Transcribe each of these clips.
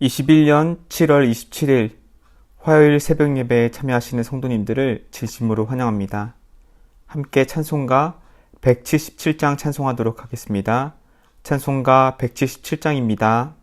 21년 7월 27일 화요일 새벽 예배에 참여하시는 성도님들을 진심으로 환영합니다. 함께 찬송가 177장 찬송하도록 하겠습니다. 찬송가 177장입니다.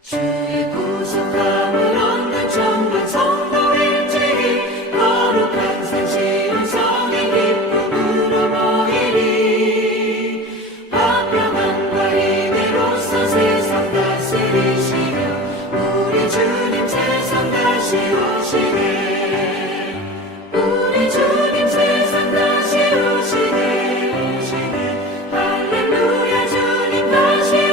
주의 구속함을 얻는 전부 성도일지니 거룩한 산 시온 성의 기쁨으로 모이리. 화평함과 이대로서 세상 다스리시며 우리 주님 세상 다시 오시네. 우리 주님 세상 다시 오시네. 할렐루야 주님 다시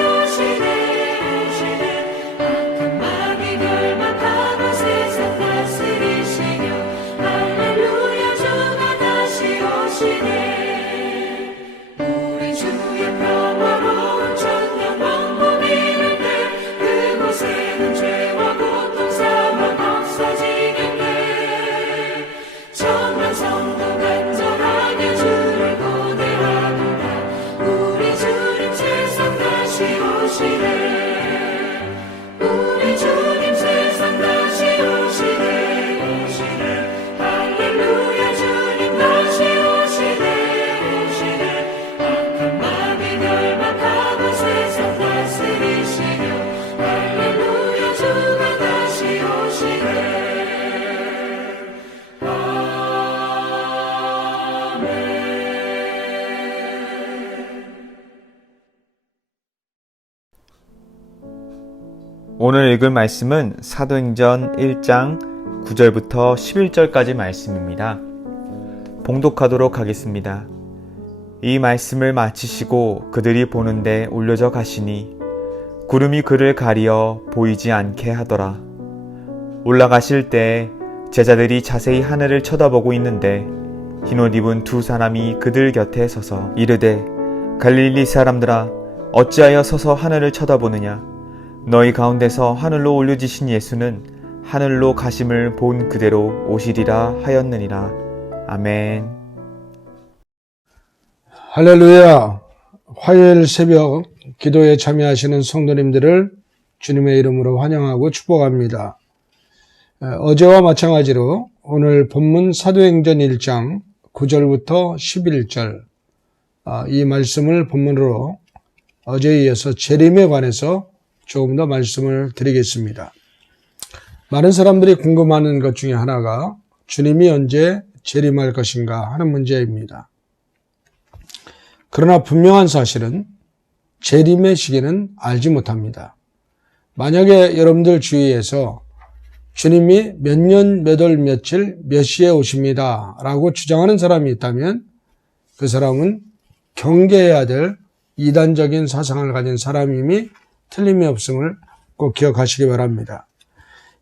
오시네. 우리 주의 평화로운 천년 왕국이 이를 때 그곳에는 죄와 고통 사망 없어지겠네. 천만 성도 간절하게 주를 고대하도다. 우리 주님 세상 다시 오시네. 우리 주님 세상 다시 오시네. 할렐루야 주님 다시 오시네. 악한 마귀 결박하고 세상 다스리시며 할렐루야 주가 다시 오시네. 아멘. 오늘 읽을 말씀은 사도행전 1장 9절부터 11절까지 말씀입니다. 봉독하도록 하겠습니다. 이 말씀을 마치시고 그들이 보는데 올려져 가시니 구름이 그를 가리어 보이지 않게 하더라. 올라가실 때 제자들이 자세히 하늘을 쳐다보고 있는데 흰옷 입은 두 사람이 그들 곁에 서서 이르되 갈릴리 사람들아 어찌하여 서서 하늘을 쳐다보느냐. 너희 가운데서 하늘로 올려지신 예수는 하늘로 가심을 본 그대로 오시리라 하였느니라. 아멘. 할렐루야. 화요일 새벽 기도에 참여하시는 성도님들을 주님의 이름으로 환영하고 축복합니다. 어제와 마찬가지로 오늘 본문 사도행전 1장 9절부터 11절 이 말씀을 본문으로 어제에 이어서 재림에 관해서 조금 더 말씀을 드리겠습니다. 많은 사람들이 궁금해하는 것 중에 하나가 주님이 언제 재림할 것인가 하는 문제입니다. 그러나 분명한 사실은 재림의 시기는 알지 못합니다. 만약에 여러분들 주위에서 주님이 몇 년, 몇 월, 며칠, 몇 시에 오십니다 라고 주장하는 사람이 있다면 그 사람은 경계해야 될 이단적인 사상을 가진 사람임이 틀림이 없음을 꼭 기억하시기 바랍니다.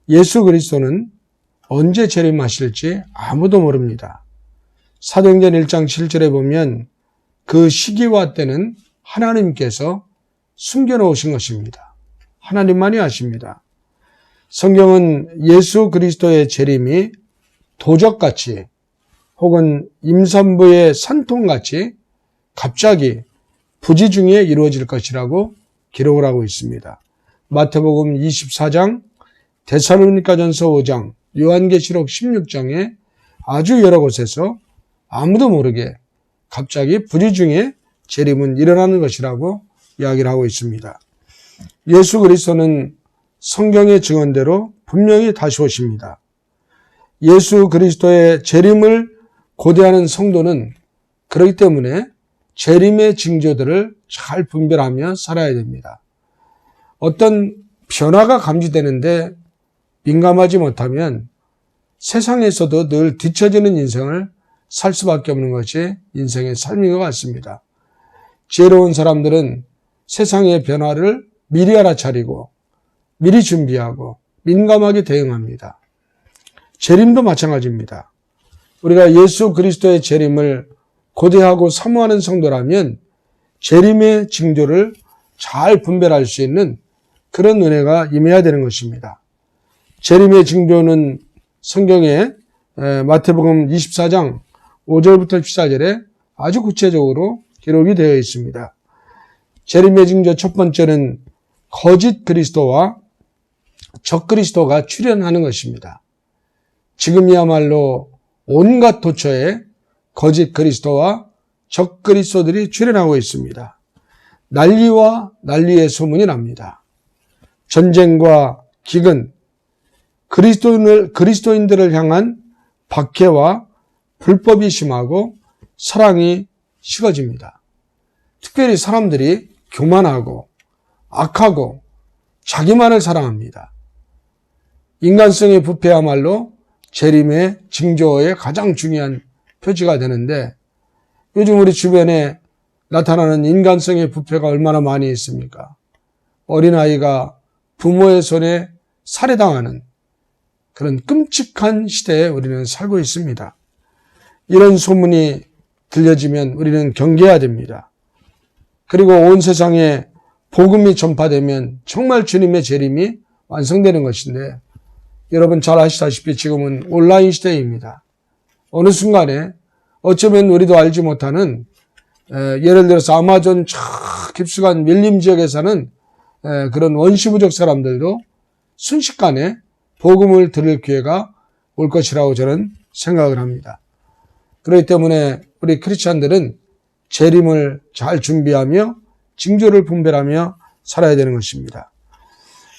예수 그리스도는 언제 재림하실지 아무도 모릅니다. 사도행전 1장 7절에 보면 그 시기와 때는 하나님께서 숨겨놓으신 것입니다. 하나님만이 아십니다. 성경은 예수 그리스도의 재림이 도적같이 혹은 임산부의 산통같이 갑자기 부지중에 이루어질 것이라고 기록을 하고 있습니다. 마태복음 24장, 데살로니가전서 5장, 요한계시록 16장에 아주 여러 곳에서 아무도 모르게 갑자기 부지중에 재림은 일어나는 것이라고 이야기를 하고 있습니다. 예수 그리스도는 성경의 증언대로 분명히 다시 오십니다. 예수 그리스도의 재림을 고대하는 성도는 그렇기 때문에 재림의 징조들을 잘 분별하며 살아야 됩니다. 어떤 변화가 감지되는데 민감하지 못하면 세상에서도 늘 뒤처지는 인생을 살 수밖에 없는 것이 인생의 삶인 것 같습니다. 지혜로운 사람들은 세상의 변화를 미리 알아차리고 미리 준비하고 민감하게 대응합니다. 재림도 마찬가지입니다. 우리가 예수 그리스도의 재림을 고대하고 사모하는 성도라면 재림의 징조를 잘 분별할 수 있는 그런 은혜가 임해야 되는 것입니다. 재림의 징조는 성경에 마태복음 24장 5절부터 14절에 아주 구체적으로 기록이 되어 있습니다. 재림의 징조 첫 번째는 거짓 그리스도와 적 그리스도가 출현하는 것입니다. 지금이야말로 온갖 도처에 거짓 그리스도와 적 그리스도들이 출현하고 있습니다. 난리와 난리의 소문이 납니다. 전쟁과 기근, 그리스도인들을 향한 박해와 불법이 심하고 사랑이 식어집니다. 특별히 사람들이 교만하고 악하고 자기만을 사랑합니다. 인간성의 부패야말로 재림의 징조의 가장 중요한 표지가 되는데 요즘 우리 주변에 나타나는 인간성의 부패가 얼마나 많이 있습니까? 어린아이가 부모의 손에 살해당하는 그런 끔찍한 시대에 우리는 살고 있습니다. 이런 소문이 들려지면 우리는 경계해야 됩니다. 그리고 온 세상에 복음이 전파되면 정말 주님의 재림이 완성되는 것인데 여러분 잘 아시다시피 지금은 온라인 시대입니다. 어느 순간에 어쩌면 우리도 알지 못하는 예를 들어서 아마존 저 깊숙한 밀림 지역에 사는 그런 원시부족 사람들도 순식간에 복음을 들을 기회가 올 것이라고 저는 생각을 합니다. 그렇기 때문에 우리 크리스찬들은 재림을 잘 준비하며 징조를 분별하며 살아야 되는 것입니다.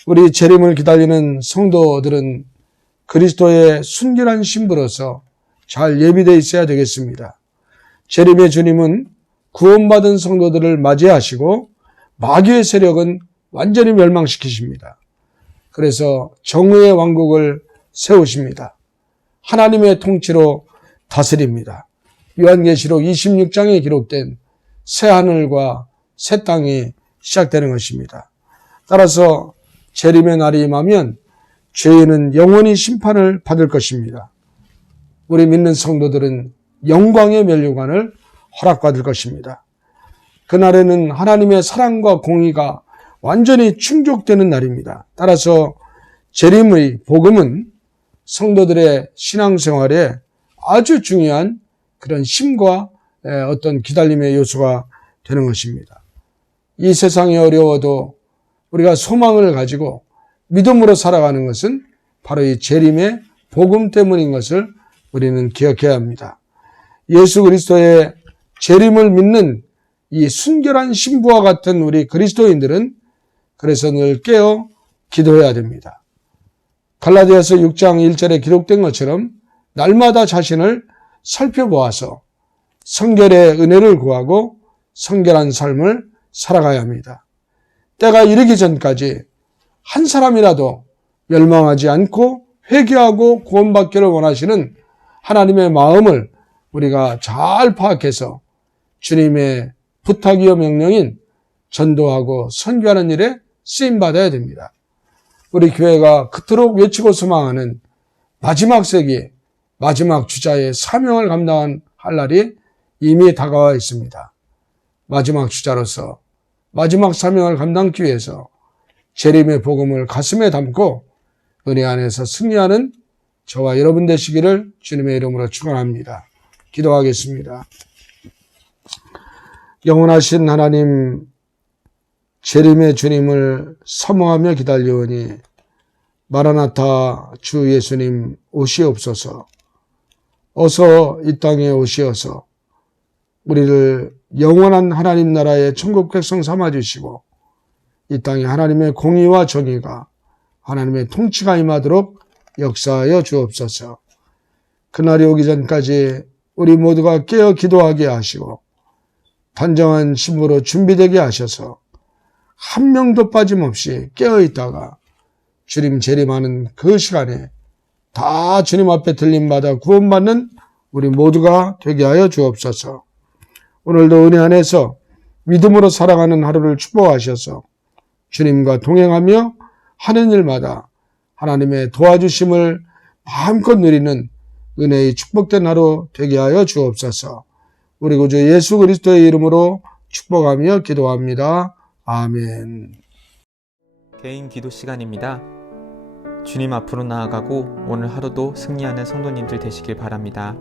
우리 재림을 기다리는 성도들은 그리스도의 순결한 신부로서 잘 예비되어 있어야 되겠습니다. 재림의 주님은 구원받은 성도들을 맞이하시고 마귀의 세력은 완전히 멸망시키십니다. 그래서 정의의 왕국을 세우십니다. 하나님의 통치로 다스립니다. 요한계시록 26장에 기록된 새 하늘과 새 땅이 시작되는 것입니다. 따라서 재림의 날이 임하면 죄인은 영원히 심판을 받을 것입니다. 우리 믿는 성도들은 영광의 면류관을 허락받을 것입니다. 그날에는 하나님의 사랑과 공의가 완전히 충족되는 날입니다. 따라서 재림의 복음은 성도들의 신앙생활에 아주 중요한 그런 힘과 어떤 기다림의 요소가 되는 것입니다. 이 세상이 어려워도 우리가 소망을 가지고 믿음으로 살아가는 것은 바로 이 재림의 복음 때문인 것을 우리는 기억해야 합니다. 예수 그리스도의 재림을 믿는 이 순결한 신부와 같은 우리 그리스도인들은 그래서 늘 깨어 기도해야 됩니다. 갈라디아서 6장 1절에 기록된 것처럼 날마다 자신을 살펴보아서 성결의 은혜를 구하고 성결한 삶을 살아가야 합니다. 때가 이르기 전까지 한 사람이라도 멸망하지 않고 회개하고 구원받기를 원하시는 하나님의 마음을 우리가 잘 파악해서 주님의 부탁이요 명령인 전도하고 선교하는 일에 쓰임받아야 됩니다. 우리 교회가 그토록 외치고 소망하는 마지막 세기, 마지막 주자의 사명을 감당할 날이 이미 다가와 있습니다. 마지막 주자로서 마지막 사명을 감당하기 위해서 재림의 복음을 가슴에 담고 은혜 안에서 승리하는 저와 여러분 되시기를 주님의 이름으로 축원합니다. 기도하겠습니다. 영원하신 하나님, 재림의 주님을 사모하며 기다려오니 마라나타 주 예수님 오시옵소서. 어서 이 땅에 오시어서 우리를 영원한 하나님 나라의 천국 백성 삼아주시고 이 땅에 하나님의 공의와 정의가 하나님의 통치가 임하도록 역사하여 주옵소서. 그날이 오기 전까지 우리 모두가 깨어 기도하게 하시고 단정한 신부로 준비되게 하셔서 한 명도 빠짐없이 깨어있다가 주님 재림하는 그 시간에 다 주님 앞에 들림받아 구원받는 우리 모두가 되게 하여 주옵소서. 오늘도 은혜 안에서 믿음으로 살아가는 하루를 축복하셔서 주님과 동행하며 하는 일마다 하나님의 도와주심을 마음껏 누리는 은혜의 축복된 하루 되게 하여 주옵소서. 우리 구주 예수 그리스도의 이름으로 축복하며 기도합니다. 아멘. 개인 기도 시간입니다. 주님 앞으로 나아가고 오늘 하루도 승리하는 성도님들 되시길 바랍니다.